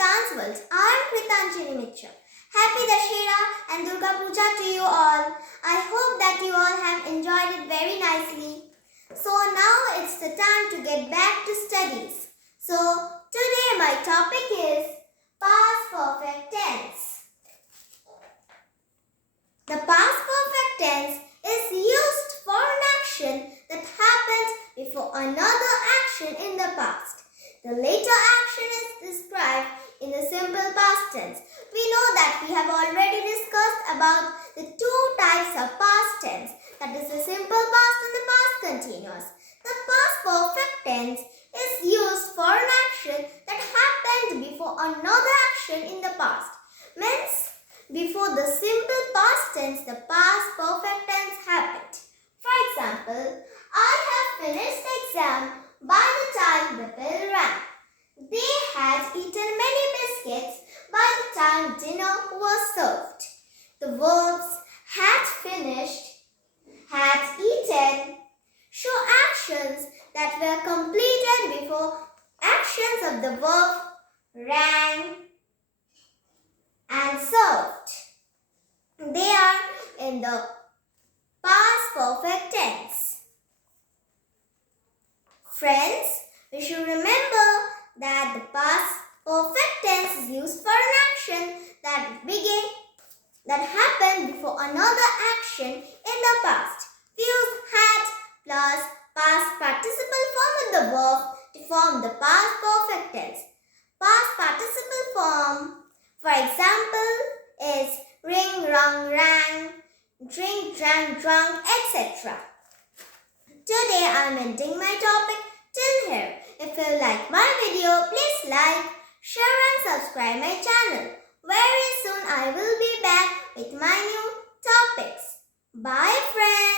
Vedan's World. I am Kritanjali. Happy Dashera and Durga Puja to you all. I hope that you all have enjoyed it very nicely. So now it's the time to get back to studies. So today my topic is past perfect tense. The past perfect tense is used for an action that happened before another action in the past. The later action is described in the simple past tense. We know that we have already discussed about the two types of past tense, that is the simple past and the past continuous. The past perfect tense is used for an action that happened before another action in the past. Means before the simple past tense, the past perfect tense happened. For example, I have finished the exam by the time the bell rang. They had eaten many biscuits by the time dinner was served. The verbs had finished, had eaten show actions that were completed before actions of the verb rang and served. They are in the past perfect tense. Friends, we should remember that the past perfect tense is used for an action that happened before another action in the past. We use had plus past participle form of the verb to form the past perfect tense. Past participle form, for example, is ring, rung, rang, drink, drank, drunk, etc. Today I am ending my topic till here. If you like my video, please like, share and subscribe my channel. Very soon I will be back with my new topics. Bye friends.